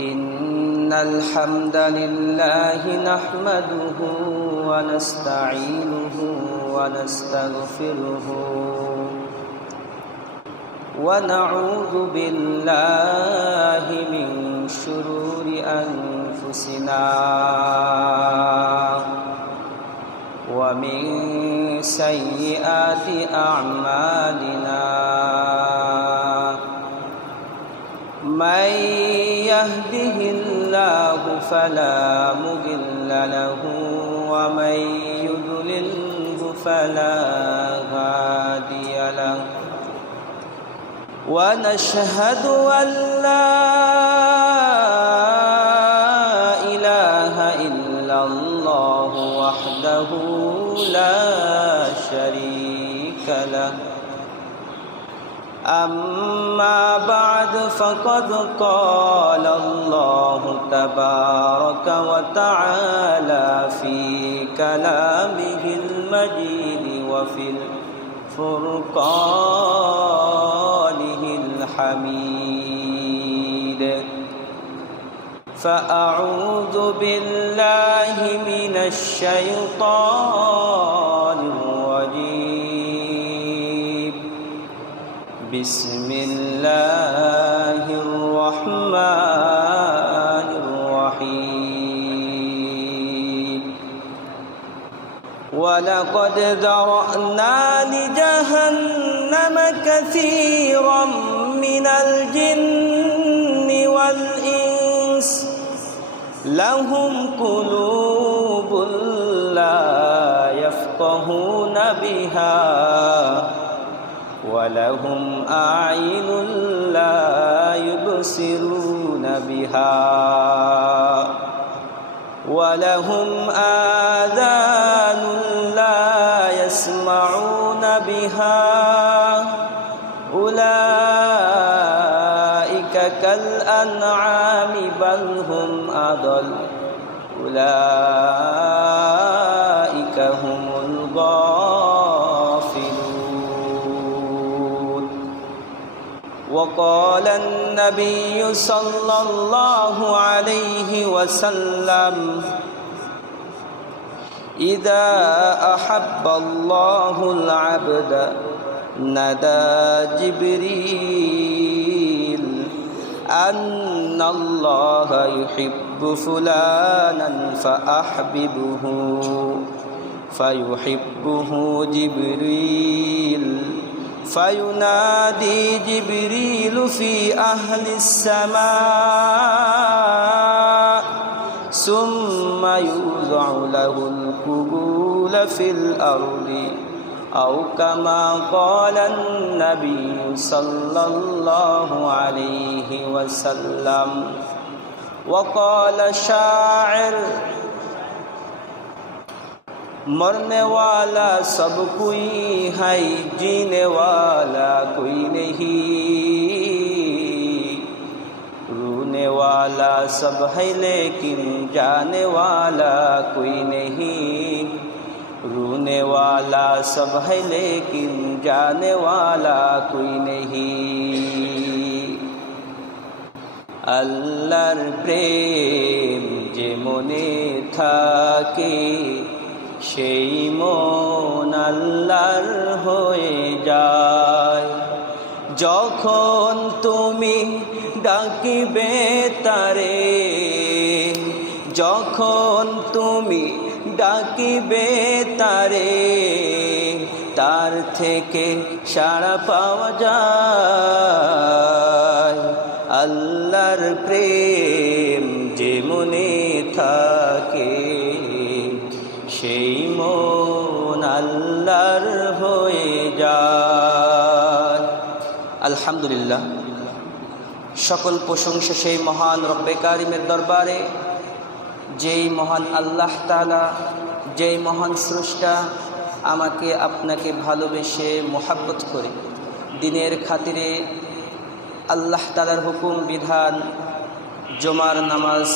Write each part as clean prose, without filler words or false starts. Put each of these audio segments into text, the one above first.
إن الحمد لله نحمده ونستعينه ونستغفره ونعوذ بالله من شرور أنفسنا ومن سيئات أعمالنا من يهده الله فلا مضل له ومن يضلله فلا هادي له ونشهد أن لا إله إلا الله وحده لا شريك له أما بعد فقد قال الله تبارك وتعالى في كلامه المجيد وفي فرقانه الحميد فأعوذ بالله من الشيطان الرجيم بسم الله الرحمن الرحيم ولقد ذرأنا لجهنم كثيرا من الجن والإنس لهم قلوب لا يفقهون بها ولهم أعين لا يبصرون بها ولهم آذان لا يسمعون بها أولئك كالأنعام بل هم أضل أولئك هم الغافلون وقال النبي صلى الله عليه وسلم إذا أحب الله العبد نادى جبريل أن الله يحب فلانا فأحببه فيحبه جبريل فينادي جبريل في أهل السماء ثم يوضع له القبول في الأرض أو كما قال النبي صلى الله عليه وسلم وقال شاعر मरने वाला सब कोई है जीने वाला कोई नहीं रोने वाला सब है लेकिन जाने वाला कोई नहीं रोने वाला सब है लेकिन जाने वाला कोई नहीं अल्लाहर प्रेम जे मने थाके সেই মন আল্লাহর হয়ে যায় যখন তুমি ডাকিবে তারে যখন তুমি ডাকিবে তারে তার থেকে সাড়া পাওয়া যায় আল্লাহর প্রেম যে মনে থাকে সেই মন আল্লাহর হয়ে যায় আলহামদুলিল্লাহ সকল প্রশংসা সেই মহান রব্বে কারিমের দরবারে যেই মহান আল্লাহ তাআলা যেই মহান স্রষ্টা আমাকে আপনাকে ভালোবেসে মোহাব্বত করে দিনের খাতিরে আল্লাহ তাআলার হুকুম বিধান জুমার নামাজ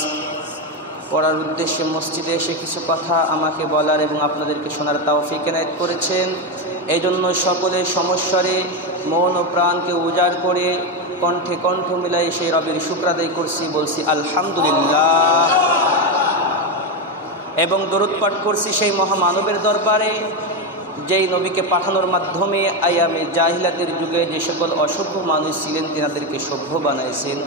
পড়ার উদ্দেশ্যে মসজিদে এসে কিছু কথা আমাকে বলার এবং আপনাদেরকে শোনার তৌফিক এনায়েত করেছেন। এই জন্য সকলে সমস্বরে মন ও প্রাণকে উজাড় করে কণ্ঠে কণ্ঠ মিলাই সেই রবের শুকর আদায় করছি, বলছি আলহামদুলিল্লাহ। এবং দরুদ পাঠ করছি সেই মহামানবের দরবারে, যেই নবীকে পাঠানোর মাধ্যমে আয়ামে জাহিলাতের যুগে যে সকল অসভ্য মানুষ ছিলেন তিনাদেরকে সভ্য বানাইছেন,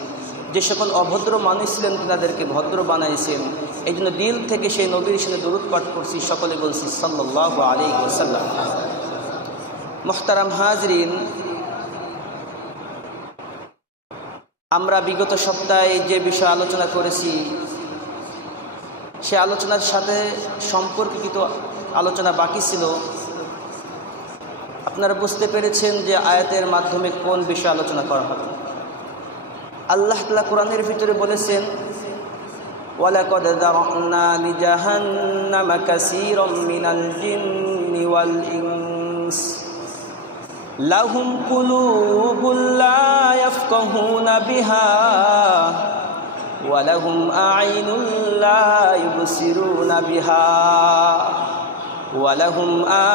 যে সকল অভদ্র মানুষ ছিলেন তিনাদেরকে ভদ্র বানাইছেন। এই জন্য দিল থেকে সেই নবীর সাথে দরুদ পাঠ করছি, সকলে বলছি সাল্লাল্লাহু আলাইহি ওয়াসাল্লাম। মুহতারাম হাজরিন, আমরা বিগত সপ্তাহে যে বিষয় আলোচনা করেছি সে আলোচনার সাথে সম্পর্কিত আলোচনা বাকি ছিল। আপনারা বুঝতে পেরেছেন যে আয়াতের মাধ্যমে কোন বিষয় আলোচনা করা হবে। আল্লাহ তাআলা কোরআনের ভিতরে বলেছেন, ওয়ালাকাদ যারানা লিজাহান্নামা কাসীরাম মিনাল জিন্নি ওয়াল ইনস লাহুম কুলুবুন লা ইয়াফকাহুনা বিহা ওয়া লাহুম আ'ইনুন লা ইউবসিরুনা বিহা ওয়া লাহুম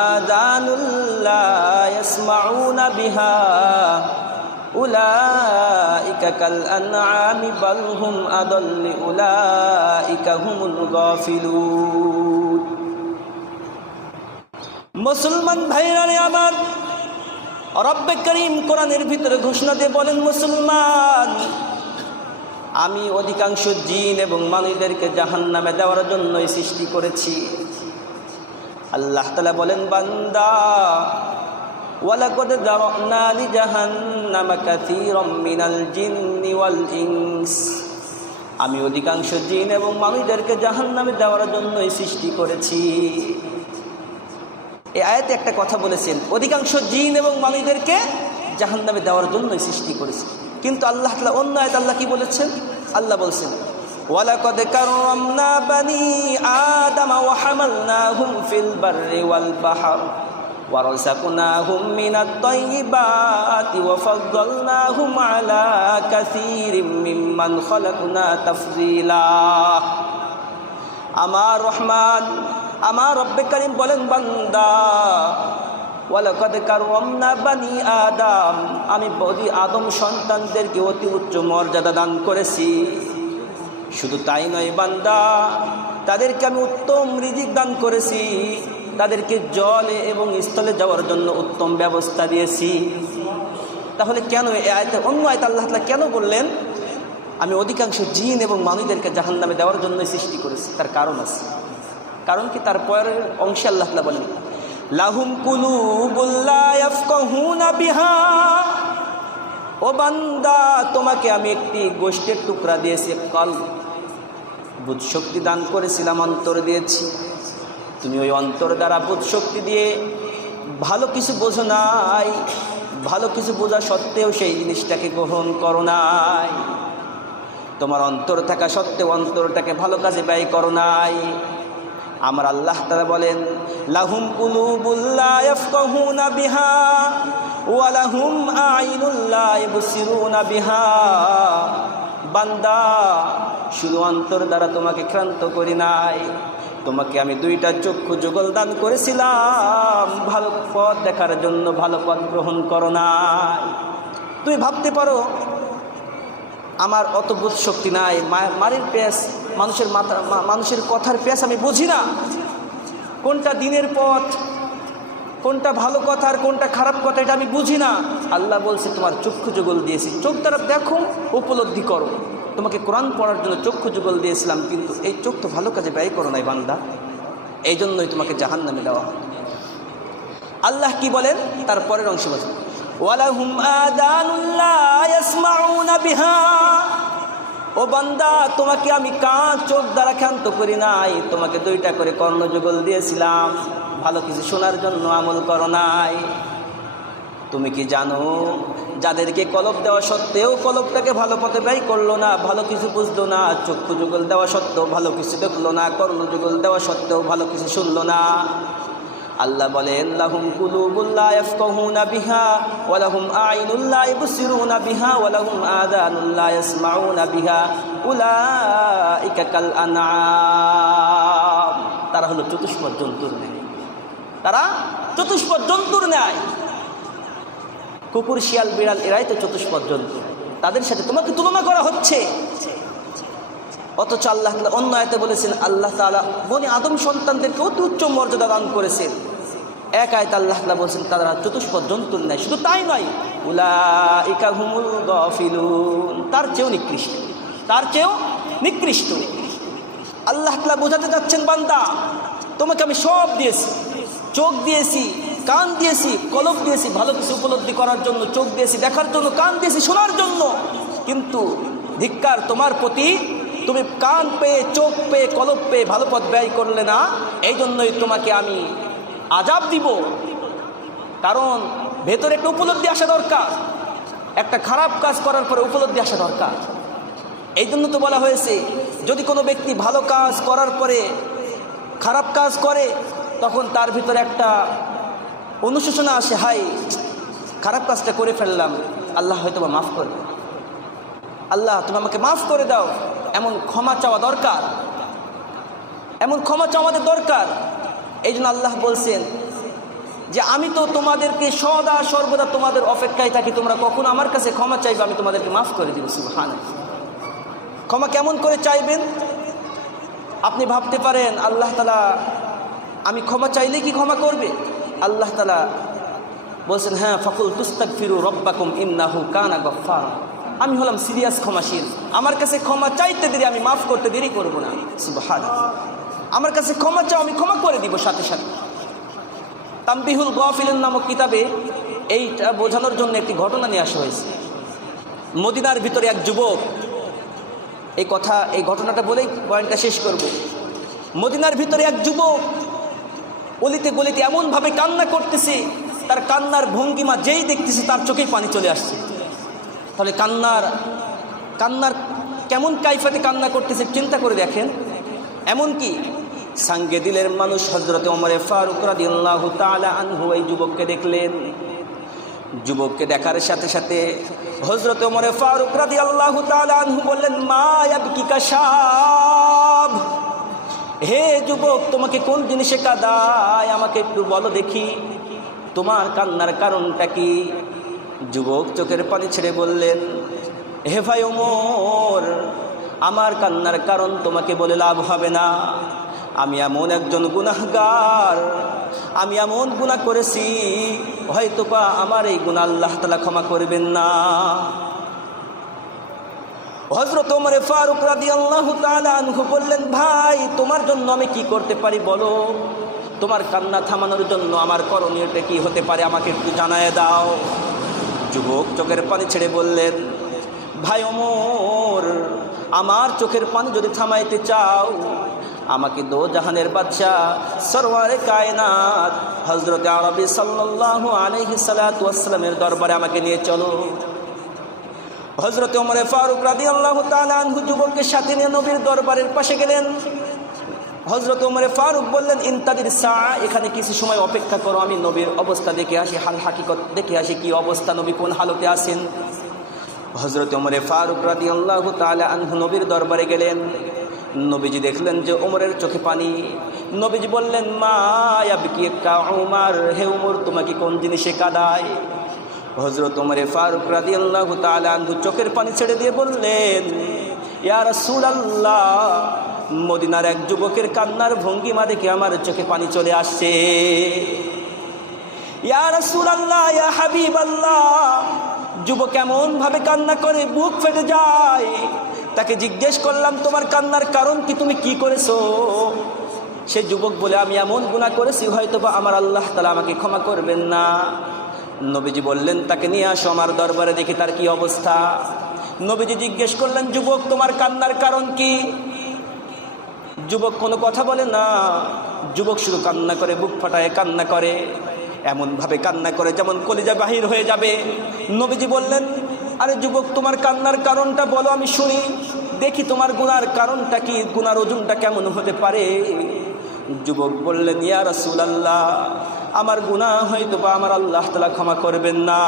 আযানুন লা ইয়াসমাউনা বিহা উলাইকা কাল আনআমি বাল হুম আদাল্লু উলাইকা হুমুল গাফিলুন। মুসলমান ভাইরা আমার, রব্বে করিম কোরআনের ভিতরে ঘোষণা দিয়ে বলেন, মুসলমান, আমি অধিকাংশ জিন এবং মানুষদেরকে জাহান্নামে দেওয়ার জন্যই সৃষ্টি করেছি। আল্লাহ তাআলা বলেন, বান্দা, ওয়ালাকাদ যারানা লিজাহান্নামা কাসীরাম মিনাল জিন্নি ওয়াল ইনস, আমি অধিকাংশ জিন এবং মানুষদেরকে জাহান্নামে দেওয়ার জন্যই সৃষ্টি করেছি। এই আয়াতে একটা কথা বলেছেন, অধিকাংশ জিন এবং মানুষদেরকে জাহান্নামে দেওয়ার জন্যই সৃষ্টি করেছি। কিন্তু আল্লাহ তাআলা অন্য আয়াতে আল্লাহ কি বলেছেন? আল্লাহ বলছেন, ওয়ালাকাদ কাররামনা বানি আদম ওয়া হামালনাহুম ফিল বাররি ওয়াল বাহর ওয়া রাযাকনাহুম মিনাত তাইয়্যিবাতি ওয়া ফাদ্দালনাহুম আলা কাসীরিম মিম্মান খালাকনা তাফযীলা। আমার রহমান, আমার রব্বে করিম বলেন, বান্দা, ওয়ালাকাদ কাররামনা বানি আদম, আমি বনি আদম সন্তানদেরকে অতি উচ্চ মর্যাদা দান করেছি। শুধু তাই নয় বান্দা, তাদেরকে আমি উত্তম রিজিক দান করেছি, তাদেরকে জলে এবং স্থলে যাওয়ার জন্য উত্তম ব্যবস্থা দিয়েছি। তাহলে কেন এই আয়াতে, অন্য আয়াতে আল্লাহ তাআলা কেন বললেন আমি অধিকাংশ জিন এবং মানুষদেরকে জাহান্নামে দেওয়ার জন্য সৃষ্টি করেছি? তার কারণ আছে। কারণ কি? তার পরের অংশে আল্লাহ তাআলা বলেন, লাহুম কুলুবুন লা ইয়াফকাহুনা বিহা, ও বান্দা, তোমাকে আমি একটি গোশতের টুকরা দিয়েছি, কলব, বুঝ শক্তি দান করেছিলাম, অন্তর দিয়েছি। তুমি ওই অন্তর দ্বারা বুঝ শক্তি দিয়ে ভালো কিছু বোঝো নাই, ভালো কিছু বোঝা সত্ত্বেও সেই জিনিসটাকে গ্রহণ করো নাই। তোমার অন্তর থাকা সত্ত্বেও অন্তরটাকে ভালো কাজে ব্যয় করো নাই। আমার আল্লাহ তাআলা বলেন, লাহুম কুলুবুন লা ইয়াফকাহুনা বিহা ওয়া লাহুম আ'ইনুন লা ইউবসিরুনা বিহা। বান্দা, শুধু অন্তর দ্বারা তোমাকে ক্রান্ত করি নাই, তোমাকে আমি দুইটা চক্ষু যুগল দান করেছিলাম ভালো পথ দেখার জন্য, ভালো পথ গ্রহণ করো নাই। তুমি ভাবতে পারো আমার অত বুঝ শক্তি নাই, মারির পেঁচ, মানুষের মাথা, মানুষের কথার পেঁচ আমি বুঝি না, কোনটা দিনের পথ, কোনটা ভালো কথা আর কোনটা খারাপ কথা এটা আমি বুঝি না। আল্লাহ বলছে তোমার চক্ষু যুগল দিয়েছি, চোখ দ্বারা দেখো, উপলব্ধি করো। তোমাকে কোরআন পড়ার জন্য চক্ষু যুগল দিয়েছিলাম, কিন্তু এই চোখ তো ভালো কাজে ব্যয় করো নাই বান্দা, এই জন্যই তোমাকে জাহান্নামে দেওয়া হয়। আল্লাহ কি বলেন তার পরের অংশে? বলেন, ওয়ালাহুম আযানুন লা ইয়াসমাউনা বিহা, ও বান্দা, তোমাকে আমি কান চোখ দ্বারা ক্ষান্ত করি নাই, তোমাকে দুইটা করে কর্ণযুগল দিয়েছিলাম, ভালো কিছু শোনার জন্য আমল করো নাই। তুমি কি জানো যাদেরকে কলব দেওয়া সত্ত্বেও কলবটাকে ভালো পথে ব্যয় করলো না, ভালো কিছু বুঝলো না, চক্ষু যুগল দেওয়া সত্ত্বেও ভালো কিছু দেখলো না, কর্ণযুগল দেওয়া সত্ত্বেও ভালো কিছু শুনলো না। আল্লাহ বলেন, লাহুম কুলুবুন লা ইয়াফকাহুনা বিহা ওয়া লাহুম আ'ইনুন লা ইউবসিরুনা বিহা ওয়া লাহুম আযানুন লা ইয়াসমাউনা বিহা উলাইকা কাল আনআম। তারা হলো চতুষ্পদ জন্তুর ন্যায়, তারা চতুষ্পদ জন্তুর ন্যায়। কুকুর, শিয়াল, বিড়াল এরাই তো চতুষ্পদ জন্তু। তাদের সাথে তোমাকে তুলনা করা হচ্ছে। অথচ আল্লাহ তাআলা অন্য আয়াতে বলেছেন, আল্লাহ তাআলা বনি আদম সন্তানদেরকে অতি উচ্চ মর্যাদা দান করেছেন। এক আয়াতে আল্লাহ তাআলা বলেছেন তারা চতুষ্পদ জন্তুর ন্যায়। শুধু তাই নয়, উলাইকা হুমুল গাফিলুন, তার চেয়েও নিকৃষ্ট, তার চেয়েও নিকৃষ্ট। আল্লাহ তাআলা বোঝাতে যাচ্ছেন, বান্দা তোমাকে আমি সব দিয়েছি, চোখ দিয়েছি, কান দিয়েছি, কলব দিয়েছি ভালো কিছু উপলব্ধি করার জন্য, চোখ দিয়েছি দেখার জন্য, কান দিয়েছি শোনার জন্য, কিন্তু ধিক্কার তোমার প্রতি, তুমি কান পেয়ে, চোখ পেয়ে, কলব পেয়ে ভালো পথ ব্যয় করলে না, এই জন্যই তোমাকে আমি আযাব দিব। কারণ ভেতরে একটা উপলব্ধি আসা দরকার, একটা খারাপ কাজ করার পরে উপলব্ধি আসা দরকার। এই জন্য তো বলা হয়েছে, যদি কোনো ব্যক্তি ভালো কাজ করার পরে খারাপ কাজ করে, তখন তার ভিতরে একটা অনুশোচনা আসে, হাই খারাপ কাজটা করে ফেললাম, আল্লাহ হয়তো বা মাফ করবে, আল্লাহ তুমি আমাকে মাফ করে দাও। এমন ক্ষমা চাওয়া দরকার, এমন ক্ষমা চাওয়া আমাদের দরকার। এই জন্য আল্লাহ বলছেন যে আমি তো তোমাদেরকে সদা সর্বদা তোমাদের অপেক্ষায় থাকি, তোমরা কখন আমার কাছে ক্ষমা চাইবে আমি তোমাদেরকে মাফ করে দিব। সুবহানাল্লাহ। ক্ষমা কেমন করে চাইবেন? আপনি ভাবতে পারেন আল্লাহ তাআলা আমি ক্ষমা চাইলে কি ক্ষমা করবে? আল্লাহ তাআলা বলছেন, হ্যাঁ, ফাকুল তুস্তাগফিরু রব্বাকুম ইন্নাহু কানা গফফারা, আমি হলাম সিরিয়াস ক্ষমাশীল, আমার কাছে ক্ষমা চাইতে দেরি, আমি মাফ করতে দেরি করব না। সুবহানাল্লাহ। আমার কাছে ক্ষমা চাও, আমি ক্ষমা করে দিব সাথে সাথে। তানবিহুল গাফিলিন নামক কিতাবে এইটা বোঝানোর জন্য একটি ঘটনা নিয়ে আসা হয়েছে। মদিনার ভিতরে এক যুবক, এই ঘটনাটা বলেই পয়েন্টটা শেষ করব। মদিনার ভিতরে এক যুবক অলিতে গলিতে এমনভাবে কান্না করতেছে, তার কান্নার ভঙ্গিমা যেই দেখতেছে তার চোখেই পানি চলে আসছে। তাহলে কান্নার কেমন কাইফাতে কান্না করতেছে চিন্তা করে দেখেন। এমনকি সাঙ্গে দিলের মানুষ হযরতে ওমর ফারুক রাদিয়াল্লাহু তাআলা আনহু এই যুবককে দেখলেন। যুবককে দেখার সাথে সাথে হযরতে ওমর ফারুক রাদিয়াল্লাহু তাআলা আনহু বললেন, মা ইয়াবকিকা শাব, হে যুবক তোমাকে কোন জিনিসে কাঁদায়, আমাকে একটু বলো দেখি, তোমার কান্নার কারণটা কি? যুবক চোখের পানি ছেড়ে বললেন, হে ভাই ওমর, আমার কান্নার কারণ তোমাকে বলে লাভ হবে না। আমি এমন একজন গুনাহগার, আমি এমন গুনাহ করেছি হয়তোবা আমার এই গুনাহ আল্লাহ তাআলা ক্ষমা করবেন না। হযরত ওমর ফারুক রাদিয়াল্লাহু তাআলা আনহু বললেন, ভাই তোমার জন্য আমি কি করতে পারি বলো, তোমার কান্না থামানোর জন্য আমার করণীয়টা কি হতে পারে আমাকে একটু জানায় দাও। যুবক চোখের পানি ছেড়ে বললেন, ভাই ওমর, আমার চোখের পানি যদি থামাইতে চাও, আমাকে দো জাহানের বাদশাহ সরওয়ারে কায়নাত হযরতে আরবি সাল্লাল্লাহু আলাইহি সাল্লাতু ওয়াসসালামের দরবারে আমাকে নিয়ে চলো। হযরতে ওমর ফারুক রাদিয়াল্লাহু তাআলা আনহু যুবককে সাথে নিয়ে নবীর দরবারের পাশে গেলেন। হযরত ওমর ফারুক বললেন, ইনতাদির সাআ, এখানে কিছু সময় অপেক্ষা করো, আমি নবীর অবস্থা দেখে আসি, হাল হাকিকত দেখে আসি কি অবস্থা, নবী কোন হালতে আছেন। হযরত ওমর ফারুক রাদিয়াল্লাহু তাআলা আনহু নবীর দরবারে গেলেন। নবীজি দেখলেন যে ওমরের চোখে পানি। নবীজি বললেন, মা ইয়াবকিকা উমর, হে ওমর তোমাকে কোন জিনিসে কাঁদায়? হযরত ওমর ফারুক রাদিয়াল্লাহু তাআলা আনহু চোখের পানি ছেড়ে দিয়ে বললেন, ইয়া রাসূলুল্লাহ, মদিনার এক যুবকের কান্নার ভঙ্গিমা দেখে আমার চোখে পানি চলে আসছে। ইয়া রাসূলুল্লাহ, ইয়া হাবিবাল্লাহ, যুবক এমন ভাবে কান্না করে বুক ফেটে যায়। তাকে জিজ্ঞেস করলাম, তোমার কান্নার কারণ কি, তুমি কি করেছো? সে যুবক বলে, আমি এমন গুনাহ করেছি হয়তোবা আমার আল্লাহ তাআলা আমাকে ক্ষমা করবেন না। নবীজি বললেন, তাকে নিয়ে আসো আমার দরবারে, দেখি তার কি অবস্থা। নবীজি জিজ্ঞেস করলেন, যুবক তোমার কান্নার কারণ কি? যুবক কোনো কথা বলে না। যুবক শুধু কান্না করে, বুক ফাটায় কান্না করে, এমনভাবে কান্না করে যেমন কলিজা বাহির হয়ে যাবে। নবীজি বললেন, আরে যুবক তোমার কান্নার কারণটা বলো, আমি শুনি, দেখি তোমার গুনার কারণটা কি, গুনার ওজনটা কেমন হতে পারে। যুবক বললেন, ইয়া রাসূলুল্লাহ, আমার গুনাহ হয়তো বা আমার আল্লাহ তাআলা ক্ষমা করবেন না।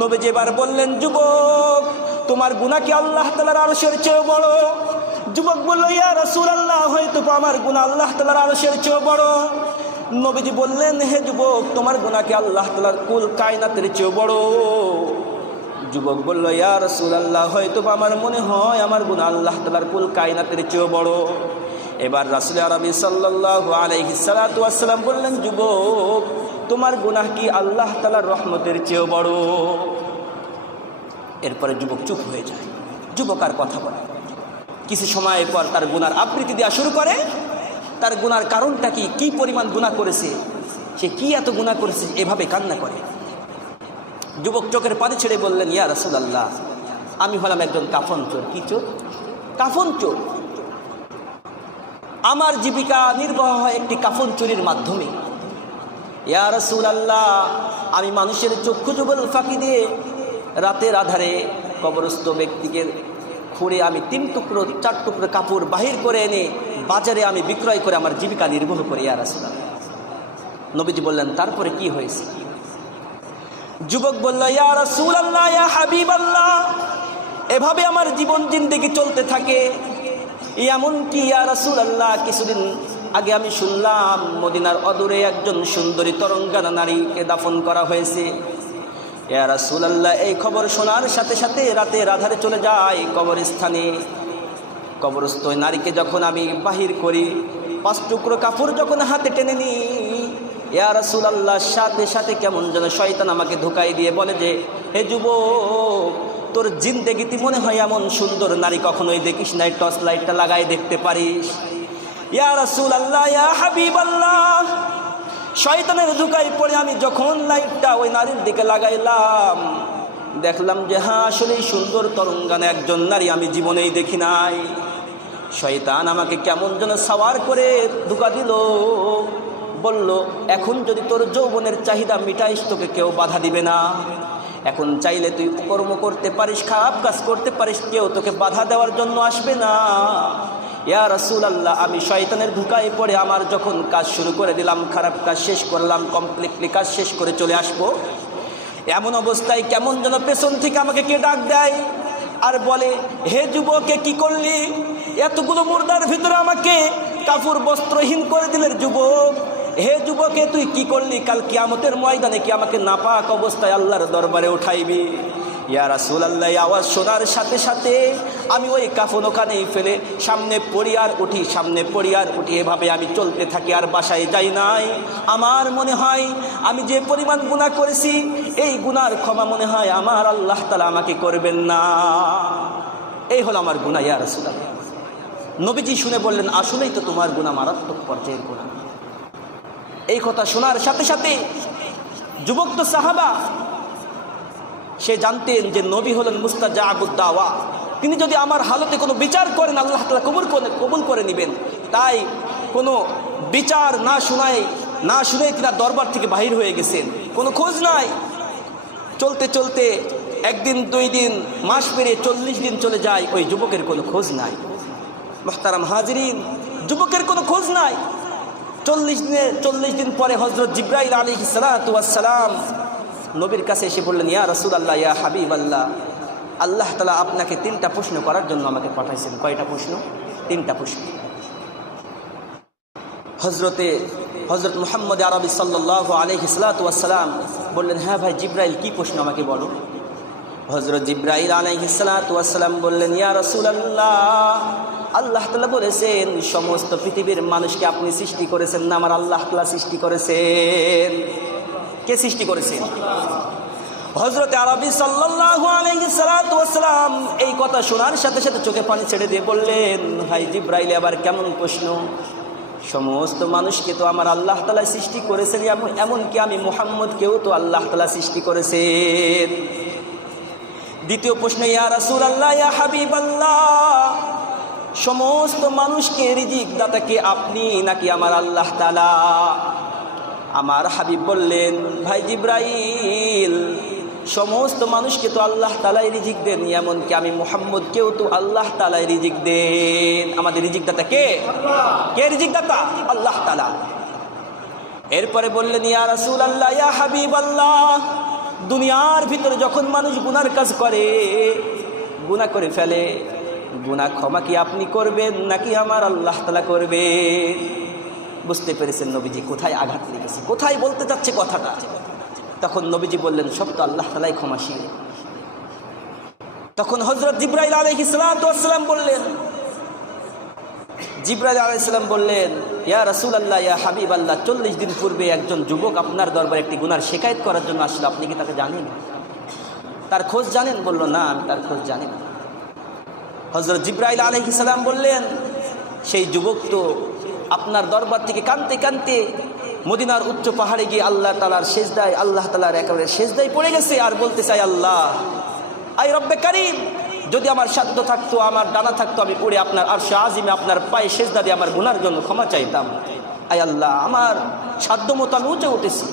নবীজি এবার বললেন, যুবক তোমার গুনাহ কি আল্লাহ তাআলার আরশের চেয়ে বড়? যুবক বলল, ইয়া রাসূলুল্লাহ, হয়তো বা আমার গুনাহ আল্লাহ তাআলার আরশের চেয়ে বড়। নবীজি বললেন, হে যুবক তোমার গুনাহ কি আল্লাহ তাআলার কুল কায়নাতের চেয়ে বড়? যুবক বলল, ইয়া রাসূলুল্লাহ, হয়তো আমার মনে হয় আমার গুনাহ আল্লাহ তাআলার কুল কায়নাতের চেয়েও বড়। এবার রাসূল আরবি সাল্লাল্লাহু আলাইহি সাল্লাতু ওয়াসসালাম বললেন, যুবক, তোমার গুনাহ কি আল্লাহ তাআলার রহমতের চেয়েও বড়? এরপরে যুবক চুপ হয়ে যায়, যুবক আর কথা বলে। কিছু সময় পর তার গুনার আবৃত্তি দেওয়া শুরু করে। তার গুনার কারণটা কি পরিমাণ গুনাহ করেছে, সে কি এত গুনাহ করেছে, এভাবে কান্না করে। যুবক চোখের পানি ছেড়ে বললেন, ইয়া রাসূলুল্লাহ, আমি হলাম একজন কাফন চোর। কি চোর? কাফন চোর। আমার জীবিকা নির্বাহ হয় একটি কাফন চুরির মাধ্যমে। ইয়া রাসূলুল্লাহ, আমি মানুষের চক্ষু যুগল ফাঁকি দিয়ে রাতের আধারে কবরস্থ ব্যক্তিকে খুঁড়ে আমি 3 টুকরো 4 টুকরো কাপড় বাহির করে এনে বাজারে আমি বিক্রয় করে আমার জীবিকা নির্বাহ করি। ইয়া রাসূলুল্লাহ। নবীজি বললেন, তারপরে কি হয়েছে? যুবক বলল, ইয়া রাসূলুল্লাহ, ইয়া হাবিবাল্লাহ, এভাবে আমার জীবন জিন্দেগি চলতে থাকে। এমন কি ইয়া রাসূলুল্লাহ, কিছুদিন আগে আমি শুনলাম মদিনার অদূরে একজন সুন্দরী তরঙ্গানা নারীকে দাফন করা হয়েছে। ইয়া রাসূলুল্লাহ, এই খবর শোনার সাথে সাথে রাতের আধারে চলে যায় কবরস্থানে। কবরস্থ ওই নারীকে যখন আমি বাহির করি, 5 টুকরো কাপড় যখন হাতে টেনে নিই, ইয়া রাসূলুল্লাহ, সাথে সাথে কেমন যেন শয়তান আমাকে ধোঁকাই দিয়ে বলে যে, হে যুবক, তোর জিন্দেগিতে মনে হয় এমন সুন্দর নারী কখনোই দেখিস নাই, টর্চ লাইটটা লাগাই দেখতে পারিস। ইয়া রাসূলুল্লাহ, ইয়া হাবিবাল্লাহ, শয়তানের ধোঁকায় পড়ে আমি যখন লাইটটা ওই নারীর দিকে লাগাইলাম, দেখলাম যে হ্যাঁ, আসলেই সুন্দর তরঙ্গানা একজন নারী আমি জীবনেই দেখি নাই। শয়তান আমাকে কেমন যেন সাওয়ার করে ধোঁকা দিল, বলল, এখন যদি তোর যৌবনের চাহিদা মিটাইস, তোকে কেউ বাধা দিবে না। এখন চাইলে তুই কর্ম করতে পারিস, খারাপ কাজ করতে পারিস, কেউ তোকে বাধা দেওয়ার জন্য আসবে না। ইয়া রাসূলুল্লাহ, আমি শয়তানের ধোঁকায় পড়ে আমার যখন কাজ শুরু করে দিলাম, খারাপ কাজ শেষ করলাম, কমপ্লিটলি কাজ শেষ করে চলে আসবো, এমন অবস্থায় কেমন যেন পেছন থেকে আমাকে কে ডাক দেয় আর বলে, হে যুবকে, কি করলি? এতগুলো মুর্দার ভিতরে আমাকে কাপড় বস্ত্রহীন করে দিলেন যুবক। হে যুবকে, তুই কি করলি? কাল কিয়ামতের ময়দানে কি আমাকে নাপাক অবস্থায় আল্লাহর দরবারে উঠাইবি? ইয়া রাসূলুল্লাহ, আওয়াজ শোনার সাথে সাথে আমি ওই কাফন ওখানেই ফেলে সামনে পড়ি আর উঠি, সামনে পড়ি আর উঠি, এভাবে আমি চলতে থাকি, আর বাসায় যাই নাই। আমার মনে হয় আমি যে পরিমাণ গুনাহ করেছি, এই গুনার ক্ষমা মনে হয় আমার আল্লাহ তাআলা আমাকে করবেন না। এই হলো আমার গুনাহ ইয়া রাসূলুল্লাহ। নবীজি শুনে বললেন, আসলেই তো তোমার গুনাহ মারাত্মক পর্যায়ের গুনাহ। এই কথা শোনার সাথে সাথে যুবক তো সাহাবা, সে জানতেন যে নবী হলেন মুস্তাজাবুদ দাওয়া, তিনি যদি আমার হালতে কোনো বিচার করেন আল্লাহ তাআলা কবুল করে নেবেন। তাই কোনো বিচার না শুনে তিনি দরবার থেকে বাহির হয়ে গেছেন, কোনো খোঁজ নাই। চলতে চলতে 1 দিন 2 দিন, মাস পেরিয়ে 40 দিন চলে যায়, ওই যুবকের কোনো খোঁজ নাই। মুহতারাম হাজিরিন, যুবকের কোনো খোঁজ নাই। 40 দিন পরে হযরত জিবরাইল আলাইহিস সালাতু ওয়াস সালাম নবীর কাছে এসে বললেন, ইয়া রাসূলুল্লাহ, ইয়া হাবিবাল্লাহ, আল্লাহ তাআলা আপনাকে 3টা প্রশ্ন করার জন্য আমাকে পাঠাইছেন। কয়টা প্রশ্ন? 3টা প্রশ্ন। হযরত মুহাম্মদ আরবি সাল্লাল্লাহু আলাইহি ওয়াস সালাম বললেন, হ্যাঁ ভাই জিবরাইল, কি প্রশ্ন আমাকে বলো। হযরত জিবরাইল আলাইহিস ওয়াস সালাম বললেন, ইয়া রাসূলুল্লাহ, আল্লাহ তাআলা বলেছেন সমস্ত পৃথিবীর মানুষকে আপনি সৃষ্টি করেছেন না আমার আল্লাহ তাআলা সৃষ্টি করেছেন? কে সৃষ্টি করেছেন? হযরত আরবি সাল্লাল্লাহু আলাইহি ওয়াস সালাম এই কথা শোনার সাথে সাথে চোখে পানি ছেড়ে দিয়ে বললেন, ভাই জিবরাইল, আবার কেমন প্রশ্ন? সমস্ত মানুষকে তো আমার আল্লাহ তাআলা সৃষ্টি করেছেন, এমনকি আমি মুহাম্মদকেও তো আল্লাহ তাআলা সৃষ্টি করেছেন। দ্বিতীয় প্রশ্ন, ইয়া রাসূলুল্লাহ, ইয়া হাবিবাল্লাহ, সমস্ত মানুষকে রিজিক দাতাকে আপনি নাকি আমার আল্লাহ তাআলা? আমার হাবিব বললেন, ভাই জিবরাইল, সমস্ত মানুষকে তো আল্লাহ তাআলাই রিজিক দেন, এমনকি আমি মুহাম্মদকেও তো আল্লাহ তাআলাই রিজিক দেন। আমাদের রিজিক দাতা কে? কে রিজিক দাতা? আল্লাহ তাআলা। এরপরে বললেন, ইয়া রাসূলুল্লাহ, ইয়া হাবিবাল্লাহ, দুনিয়ার ভিতরে যখন মানুষ গুনার কাজ করে, গুনাহ করে ফেলে, গুনাহ ক্ষমা কি আপনি করবেন নাকি আমার আল্লাহ তাআলা করবেন? বুঝতে পেরেছেন নবীজি কোথায় আঘাত লেগেছে, কোথায় বলতে যাচ্ছে কথাটা। তখন নবীজি বললেন, সব তো আল্লাহ তাআলাই ক্ষমাশীল। তখন হযরত জিবরাইল আলাইহিস সালাম বললেন, জিবরাইল আলাইহিস সালাম বললেন, ইয়া রাসূলুল্লাহ, ইয়া হাবিবাল্লাহ, 40 দিন পূর্বে একজন যুবক আপনার দরবারে একটি গুনার শিকায়ত করার জন্য আসলো, আপনি কি তাকে জানেন? তার খোঁজ জানেন? বলল, না, আমি তার খোঁজ জানি না। হযরত জিবরাইল আলাইহিস সালাম বললেন, সেই যুবক তো আপনার দরবার থেকে কাঁদতে কাঁদতে মদিনার উচ্চ পাহাড়ে গিয়ে আল্লাহ তাআলার সেজদায়, আল্লাহ তাআলার একেবারে সেজদায় পড়ে গেছে আর বলতে চাই, আল্লাহ, আই রব্বে কারীম, যদি আমার সাধ্য থাকতো, আমার ডানা থাকতো, আমি উড়ে আপনার আরশে আজিমে আপনার পায়ে সেজদা দিয়ে আমার গুনার জন্য ক্ষমা চাইতাম। আয় আল্লাহ, আমার সাধ্য মতো আমি উঁচে উঠেছি,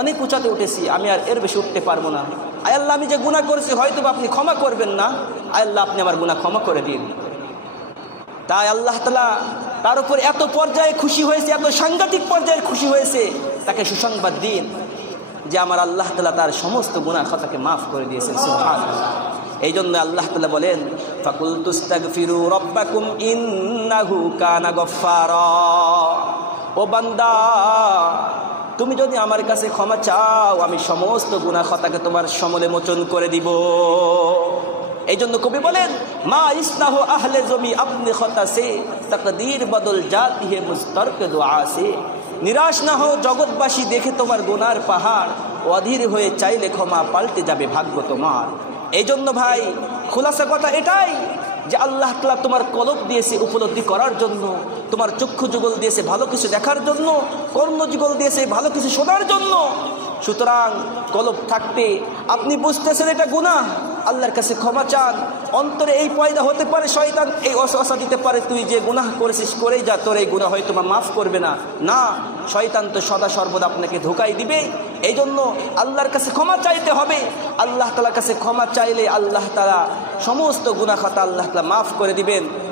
অনেক উঁচাতে উঠেছি, আমি আর এর বেশি উঠতে পারবো না। আয় আল্লাহ, আমি যে গুনাহ করেছি হয়তো আপনি ক্ষমা করবেন না, আয় আল্লাহ, আপনি আমার গুনাহ ক্ষমা করে দিন। তাই আল্লাহ তাআলা তার উপর এত পর্যায়ে খুশি হয়েছে, এত সাংঘাতিক পর্যায়ে খুশি হয়েছে, তাকে সুসংবাদ দিন যে আমার আল্লাহ তাআলা তার সমস্ত গুনাহ খাতাকে মাফ করে দিয়েছেন। সুবহানাল্লাহ। এই জন্য আল্লাহ তাআলা বলেন, ফাকুলতুস্তাগফিরু রাব্বাকুম ইন্নাহু কানা গফফারা। ও বান্দা, তুমি যদি আমার কাছে ক্ষমা চাও, আমি সমস্ত গুনাহ খাতাকে তোমার সমলে মোচন করে দিব। এই জন্য কবি বলেন, মা ইসনাহু আহলে জমি আপনি খতা সে তাকদীর বদল জাতি হে মুস্তারক দুআ সে। নিরাশ না হও জগৎবাসী দেখে তোমার গুনার পাহাড়, অধীর হয়ে চাইলে ক্ষমা পাল্টে যাবে ভাগ্য তোমার। এই জন্য ভাই, খোলাসা কথা এটাই যে আল্লাহ তাআলা তোমার কলব দিয়েছে উপলব্ধি করার জন্য, তোমার চক্ষু যুগল দিয়েছে ভালো কিছু দেখার জন্য, কর্ণ যুগল দিয়েছে ভালো কিছু শোনার জন্য। সুতরাং কলব থাকতে আপনি বুঝতেছেন এটা গুনাহ, আল্লাহর কাছে ক্ষমা চান। অন্তরে এই পয়দা হতে পারে, শয়তান এই ওয়াসওয়াসা দিতে পারে, তুই যে গুনাহ করেছিস করেই যা, তোর এই গুনাহ হয়তো মাফ করবে না। না, শয়তান তো সদা সর্বদা আপনাকে ধোঁকাই দিবে। এই জন্য আল্লাহর কাছে ক্ষমা চাইতে হবে। আল্লাহ তাআলার কাছে ক্ষমা চাইলে আল্লাহ তাআলা সমস্ত গুনাহ খাতা আল্লাহ তাআলা মাফ করে দিবেন।